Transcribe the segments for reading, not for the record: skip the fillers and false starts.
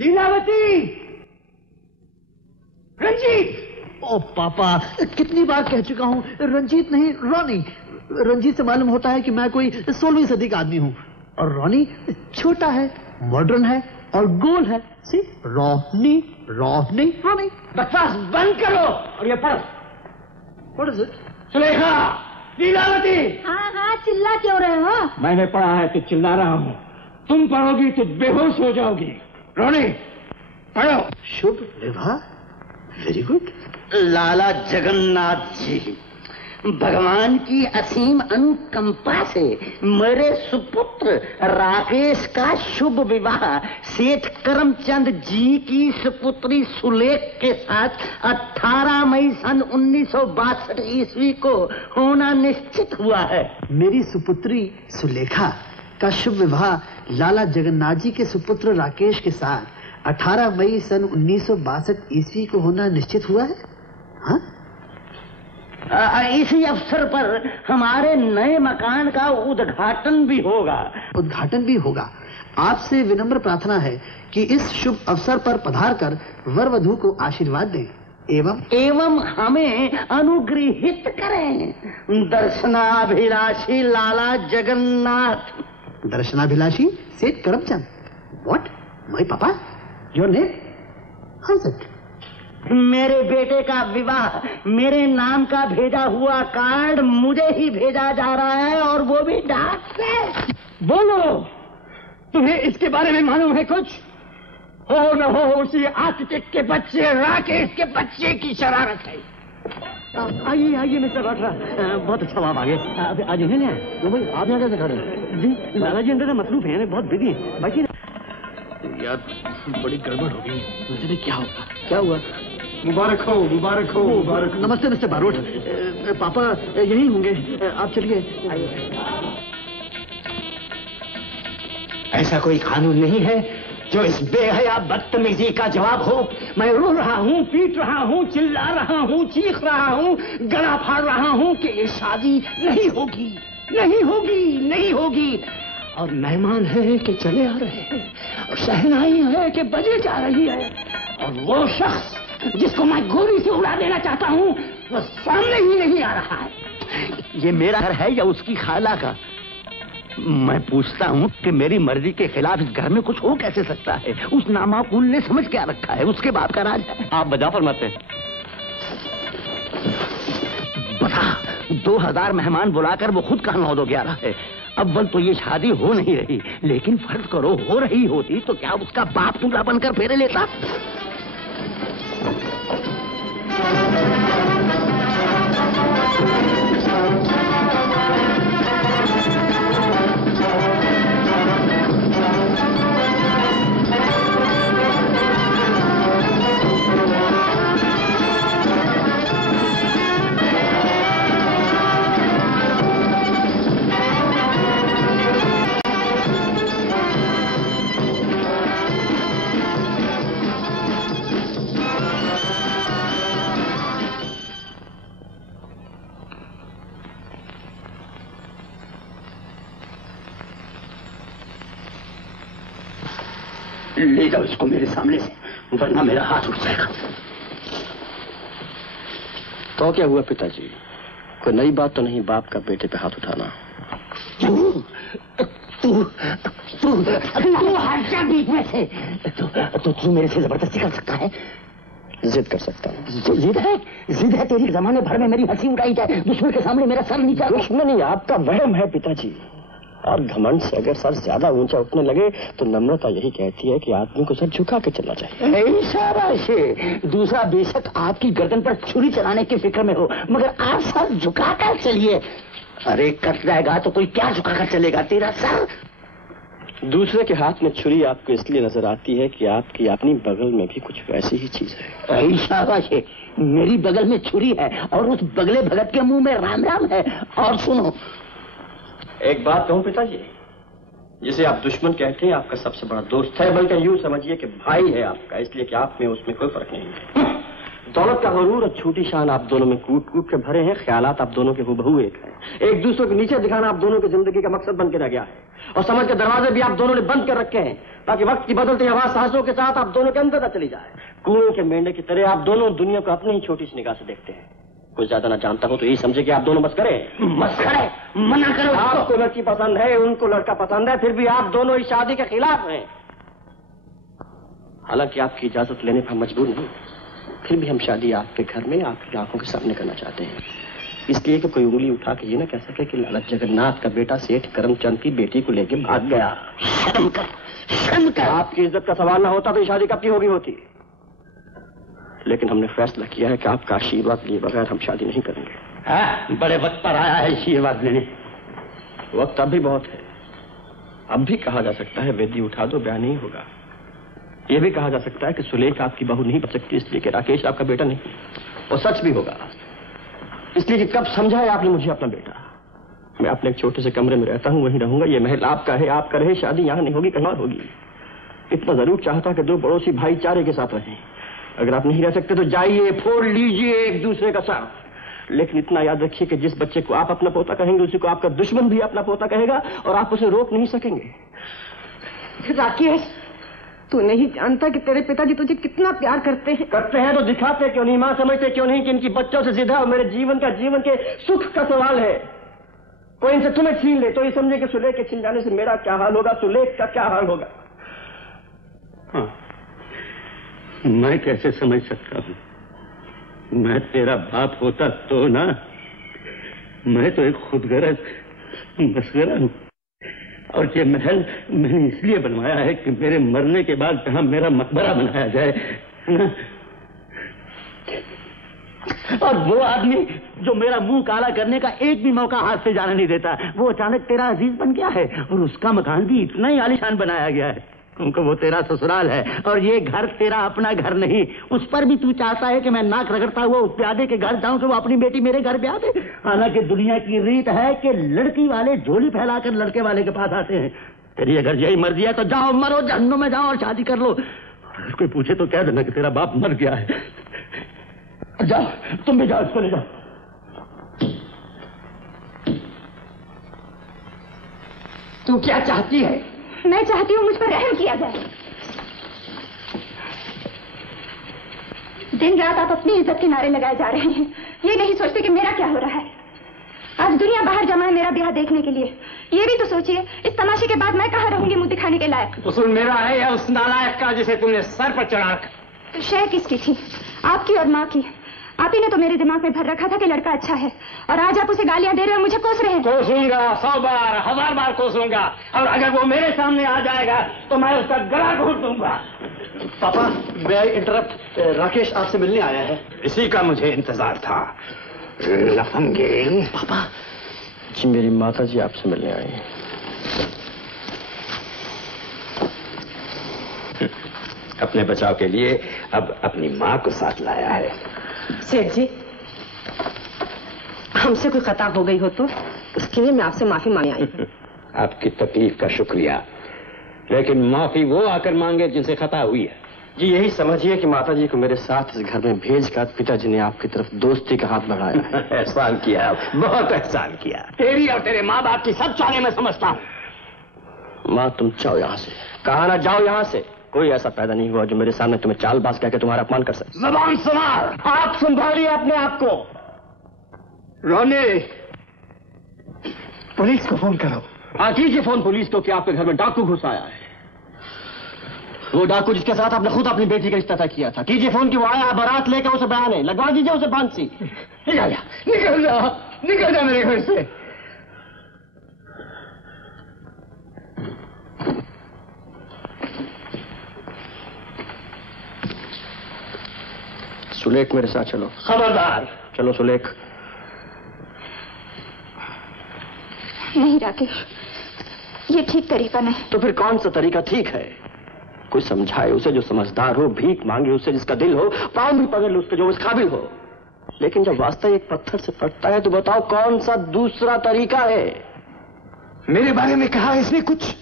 लीलावती, रंजीत। ओ पापा, कितनी बार कह चुका हूँ, रंजीत नहीं रॉनी। रंजीत से मालूम होता है कि मैं कोई 16वीं सदी का आदमी हूँ, और रॉनी छोटा है, मॉडर्न है और गोल है। सी, रॉनी रॉनी रॉनी। बकवास बंद करो और ये पढ़ो। What is it? Sulekha, Lilavati. हाँ हाँ, चिल्ला क्यों रहे हो? मैंने पढ़ा है तो चिल्ला रहा हूँ। तुम पढ़ोगी तो बेहोश हो जाओगी। रोनी, पढ़ो। शुभ विवाह, वेरी गुड। लाला जगन्नाथ जी, भगवान की असीम अनुकंपा से मेरे सुपुत्र राकेश का शुभ विवाह सेठ करमचंद जी की सुपुत्री सुलेख के साथ 18 मई सन 1962 ईस्वी को होना निश्चित हुआ है। मेरी सुपुत्री सुलेखा का शुभ विवाह लाला जगन्नाथ जी के सुपुत्र राकेश के साथ 18 मई सन 1962 ईस्वी को होना निश्चित हुआ है। हाँ? इसी अवसर पर हमारे नए मकान का उद्घाटन भी होगा। उद्घाटन भी होगा। आपसे विनम्र प्रार्थना है कि इस शुभ अवसर पर पधार कर वर वधू को आशीर्वाद दें एवं हमें अनुग्रहित करें। दर्शनाभिलाषी लाला जगन्नाथ। दर्शनाभिलाषी सेठ करमचंद। व्हाट? माय पापा? Your name? How is it? मेरे बेटे का विवाह, मेरे नाम का भेजा हुआ कार्ड मुझे ही भेजा जा रहा है, और वो भी डाक से। बोलो, तुम्हें इसके बारे में मालूम है कुछ? हो न हो उसी आर्किटेक्ट के बच्चे राकेश के बच्चे की शरारत है। आइए आइए मिस्टर राठरा, बहुत अच्छा आप आ गए। आज इन्हें नहीं आप यहाँ कैसे खड़े जी? लाला जी अंदर मसरूफ है, बहुत बिजी है। बाकी यार बड़ी गड़बड़ हो गई, मुझे क्या होगा? क्या हुआ? मुबारक हो, मुबारक हो, मुबारक। नमस्ते मिस्टर बारोट, पापा यही होंगे, आप चलिए। ऐसा कोई कानून नहीं है जो इस बेहया बदतमीजी का जवाब हो। मैं रो रहा हूँ, पीट रहा हूँ, चिल्ला रहा हूँ, चीख रहा हूँ, गला फाड़ रहा हूँ कि ये शादी नहीं होगी, नहीं होगी, नहीं होगी। और मेहमान है कि चले आ रहे हैं, और शहनाई है कि बजे जा रही है, और वो शख्स जिसको मैं गोली से उड़ा देना चाहता हूँ वो सामने ही नहीं आ रहा है। ये मेरा घर है या उसकी खाला का? मैं पूछता हूँ कि मेरी मर्जी के खिलाफ इस घर में कुछ हो कैसे सकता है? उस नामाकुल ने समझ क्या रखा है? उसके बाप का राज है। आप बजा फरमाते हैं। बता, 2000 मेहमान बुलाकर वो खुद कहाँ 9-11 है। अव्वल तो ये शादी हो नहीं रही, लेकिन फर्ज करो हो रही होती तो क्या उसका बाप दूल्हा बनकर फेरे लेता? ले जाओ इसको मेरे सामने से, वरना मेरा हाथ उठ जाएगा। तो क्या हुआ पिताजी? कोई नई बात तो नहीं बाप का बेटे पे हाथ उठाना? तू हट जा बीच में से। तो तू मेरे से जबरदस्ती कर सकता है? जिद कर सकता हूँ। जिद है? जिद है तेरी जमाने भर में मेरी हंसी उड़ाई जाए, दुश्मन के सामने मेरा सर नीचा। दुश्मनी आपका वहम है पिताजी, और घमंड से अगर सर ज्यादा ऊंचा उठने लगे तो नम्रता यही कहती है कि आदमी को सर झुका के चलना चाहिए। शाबाश। दूसरा बेशक आपकी गर्दन पर छुरी चलाने की फिक्र में हो, मगर आप सर झुका कर चलिए। अरे कट जाएगा तो कोई क्या झुका कर चलेगा तेरा सर? दूसरे के हाथ में छुरी आपको इसलिए नजर आती है कि आपकी अपनी बगल में भी कुछ वैसी ही चीज है। शाबाश, मेरी बगल में छुरी है और उस बगले भगत के मुंह में राम राम है। और सुनो, एक बात कहूं पिताजी, जिसे आप दुश्मन कहते हैं आपका सबसे बड़ा दोस्त है, बल्कि यूं समझिए कि भाई है आपका, इसलिए कि आप में उसमें कोई फर्क नहीं है। दौलत का गुरूर और छोटी शान आप दोनों में कूट कूट के भरे हैं। ख्यालात आप दोनों के हुबहू एक हैं। एक दूसरे को नीचे दिखाना आप दोनों की जिंदगी का मकसद बन के रह गया है। और समझ के दरवाजे भी आप दोनों ने बंद कर रखे हैं ताकि वक्त की बदलती हवा सांसों के साथ आप दोनों के अंदर न चली जाए। कुएं के मेंढे की तरह आप दोनों दुनिया को अपनी ही छोटी सी निगाह से देखते हैं। कुछ ज्यादा ना जानता हो तो यही समझे कि आप दोनों बस करें। मना करो। आपको लड़की पसंद है, उनको लड़का पसंद है, फिर भी आप दोनों इस शादी के खिलाफ हैं। हालांकि आपकी इजाजत लेने पर मजबूर नहीं, फिर भी हम शादी आपके घर में आपकी आंखों के सामने करना चाहते हैं। इसलिए कि कोई उंगली उठा के ये ना कह सके कि लाला जगन्नाथ का बेटा सेठ करमचंद की बेटी को लेके भाग गया। शर्म कर। आपकी इज्जत का सवाल ना होता तो ये शादी कब की होती। लेकिन हमने फैसला किया है कि आपका आशीर्वाद लिए बगैर हम शादी नहीं करेंगे। बड़े वक्त पर आया है आशीर्वाद लेने। वक्त अब भी बहुत है। अब भी कहा जा सकता है वेदी उठा दो, ब्याह नहीं होगा। यह भी कहा जा सकता है कि सुलेख आपकी बहू नहीं बन सकती इसलिए कि राकेश आपका बेटा नहीं। और सच भी होगा इसलिए कि कब समझा है आपने मुझे अपना बेटा। मैं अपने एक छोटे से कमरे में रहता हूं, वहीं रहूंगा। ये महल आपका है, आपका रहे। शादी यहां नहीं होगी, कहीं और होगी। इतना जरूर चाहता कि दो पड़ोसी भाईचारे के साथ रहें। अगर आप नहीं रह सकते तो जाइए, फोड़ लीजिए एक दूसरे का साथ। लेकिन इतना याद रखिए कि जिस बच्चे को आप अपना पोता कहेंगे उसी को आपका दुश्मन भी अपना पोता कहेगा और आप उसे रोक नहीं सकेंगे। राकेश, तू नहीं जानता कि तेरे पिताजी तुझे कितना प्यार करते हैं। करते हैं तो दिखाते क्यों नहीं? मां समझते क्यों नहीं कि इनकी बच्चों से जिद है और मेरे जीवन के सुख का सवाल है। कोई इनसे तुम्हें छीन ले तो ये समझे कि सुलेख के छीन जाने से मेरा क्या हाल होगा, सुलेख का क्या हाल होगा। हाँ, मैं कैसे समझ सकता हूं? मैं तेरा बाप होता तो ना। मैं तो एक खुदगर्ज मसखरा हूं। और ये महल मैंने इसलिए बनवाया है कि मेरे मरने के बाद जहां मेरा मकबरा बनाया जाए ना। और वो आदमी जो मेरा मुंह काला करने का एक भी मौका हाथ से जाने नहीं देता, वो अचानक तेरा अजीज बन गया है और उसका मकान भी इतना ही आलीशान बनाया गया है क्योंकि वो तेरा ससुराल है और ये घर तेरा अपना घर नहीं। उस पर भी तू चाहता है कि मैं नाक रगड़ता हुआ उस प्यादे के घर जाऊं कि वो अपनी बेटी मेरे घर ब्याह दे। हालांकि दुनिया की रीत है कि लड़की वाले झोली फैलाकर लड़के वाले के पास आते हैं। तेरी अगर यही मर्जी है तो जाओ, मरो, जहन्नुम में जाओ और शादी कर लो। अगर कोई पूछे तो कह देना कि तेरा बाप मर गया है। जाओ, तुम भी जाओ, चले जाओ। तू क्या चाहती है? मैं चाहती हूँ मुझ पर रहम किया जाए। दिन रात आप अपनी इज्जत के नारे लगाए जा रहे हैं, ये नहीं सोचते कि मेरा क्या हो रहा है। आज दुनिया बाहर जमा है मेरा ब्याह देखने के लिए। ये भी तो सोचिए, इस तमाशे के बाद मैं कहाँ रहूंगी मुंह दिखाने के लायक। उसूल मेरा है या उस नालायक का जिसे तुमने सर पर चढ़ा रखा? तो शय किसकी थी? आपकी और माँ की। आप ही ने तो मेरे दिमाग में भर रखा था कि लड़का अच्छा है और आज आप उसे गालियां दे रहे हो, मुझे कोस रहे हैं। कोसूंगा, 100 बार 1000 बार कोसूंगा और अगर वो मेरे सामने आ जाएगा तो मैं उसका गला घोट दूंगा। पापा, मैं आई इंटरप्ट? राकेश आपसे मिलने आया है। इसी का मुझे इंतजार था। लफंगे। पापा जी, मेरी माता जी आपसे मिलने आई। अपने बचाव के लिए अब अपनी माँ को साथ लाया है। सेठ जी, हमसे कोई खता हो गई हो तो उसके लिए मैं आपसे माफी मांगने आई हूँ। आपकी तकलीफ का शुक्रिया, लेकिन माफी वो आकर मांगे जिनसे खता हुई है। जी, यही समझिए कि माता जी को मेरे साथ इस घर में भेजकर पिताजी ने आपकी तरफ दोस्ती का हाथ बढ़ाया है। एहसान किया, बहुत एहसान किया। तेरी और तेरे माँ बाप की सब चालें मैं समझता हूँ। माँ, तुम जाओ यहाँ से। कहा ना जाओ यहाँ से। कोई ऐसा पैदा नहीं हुआ जो मेरे सामने तुम्हें चालबाज कहकर तुम्हारा अपमान कर सके। जबान संभाल। आप संभालिए अपने आप को। रोने, पुलिस को फोन करो। हाँ, कीजिए फोन पुलिस को कि आपके घर में डाकू घुस आया है। वो डाकू जिसके साथ आपने खुद अपनी बेटी का रिश्ता तय किया था। कीजिए फोन कि वो आया, बारात लेकर उसे बयाने लगवा दीजिए, उसे फांसी। निकल जा मेरे घर से। सुलेख, मेरे साथ चलो। खबरदार। चलो सुलेख। नहीं राकेश, ये ठीक तरीका नहीं। तो फिर कौन सा तरीका ठीक है? कोई समझाए उसे जो समझदार हो, भीख मांगे उससे जिसका दिल हो, पांव भी पकड़ लो उसके जो उस काबिल हो। लेकिन जब वास्ता एक पत्थर से पड़ता है तो बताओ कौन सा दूसरा तरीका है? मेरे बारे में कहा इसने कुछ?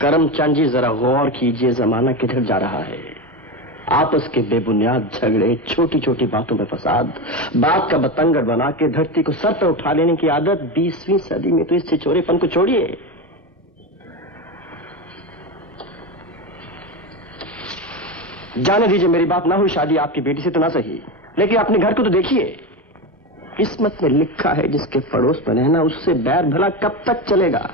करमचंद जी, जरा गौर कीजिए, जमाना किधर जा रहा है। आपस के बेबुनियाद झगड़े, छोटी छोटी बातों में फसाद, बात का बतंगड़ बना के धरती को सर पर उठा लेने की आदत 20वीं सदी में तो इस छिछोरेपन को छोड़िए। जाने दीजिए, मेरी बात ना हुई, शादी आपकी बेटी से तो ना सही, लेकिन अपने घर को तो देखिए। किस्मत में लिखा है जिसके पड़ोस में रहना उससे बैर भला कब तक चलेगा।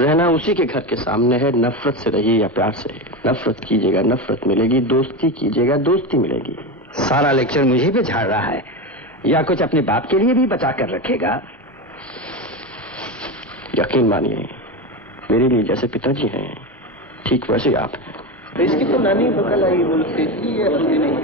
रहना उसी के घर के सामने है। नफरत से रहिए या प्यार से। नफरत कीजिएगा नफरत मिलेगी, दोस्ती कीजिएगा दोस्ती मिलेगी। सारा लेक्चर मुझे पे झाड़ रहा है, या कुछ अपने बाप के लिए भी बचा कर रखेगा? यकीन मानिए, मेरे लिए जैसे पिताजी हैं ठीक वैसे आप हैं। तो इसकी तो नानी बकल आई बोलती थी, ये हंसी नहीं।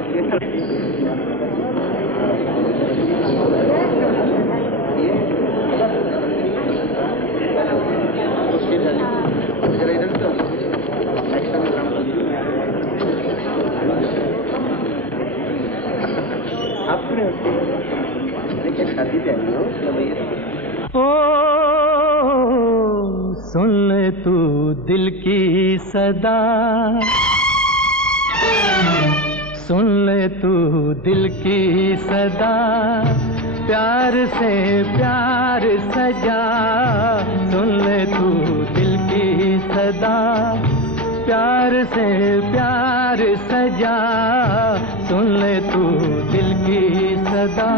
सुन ले तू दिल की सदा, सुन ले तू दिल की सदा, प्यार से प्यार सजा। सुन ले तू दिल की सदा, प्यार से प्यार सजा। सुन ले तू दिल की सदा।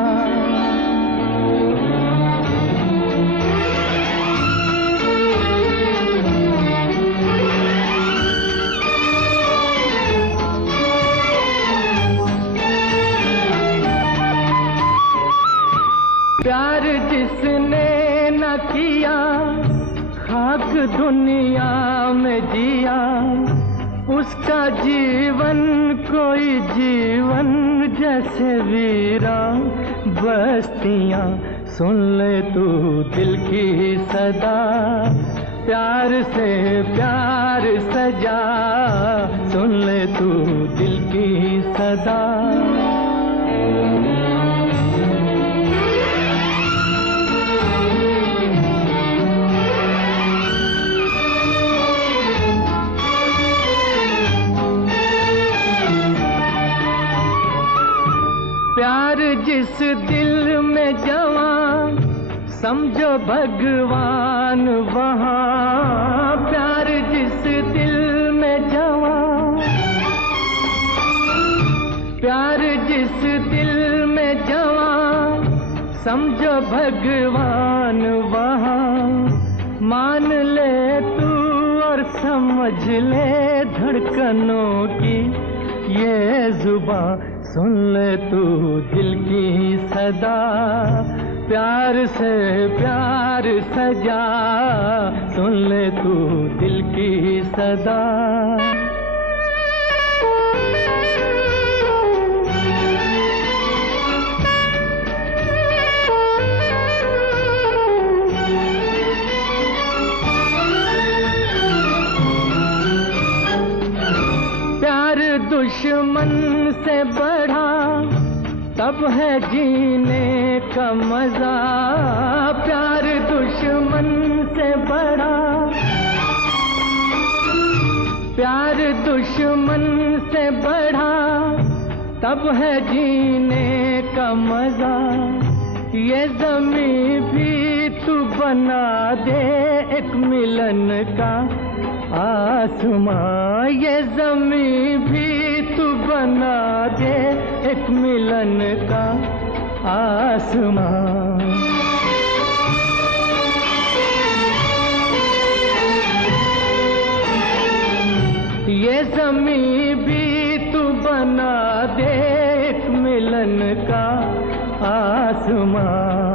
प्यार जिसने न किया, खाक दुनिया में जिया, उसका जीवन कोई जीवन जैसे वीरा बस्तियां। सुन ले तू दिल की सदा, प्यार से प्यार सजा। सुन ले तू दिल की सदा। प्यार जिस दिल में जवां, समझो भगवान वहाँ। प्यार जिस दिल में जवां, प्यार जिस दिल में जवां, समझो भगवान वहाँ। मान ले तू और समझ ले धड़कनों की ये जुबां। सुन ले तू दिल की सदा, प्यार से प्यार सजा। सुन ले तू दिल की सदा। प्यार दुश्मन से बढ़ा तब है जीने का मजा। प्यार दुश्मन से बढ़ा, प्यार दुश्मन से बढ़ा तब है जीने का मजा। ये ज़मीं भी तू बना दे एक मिलन का आसमां। ये ज़मीं भी तू बना दे एक मिलन का आसमां। ये ज़मीं भी तू बना दे एक मिलन का आसमां।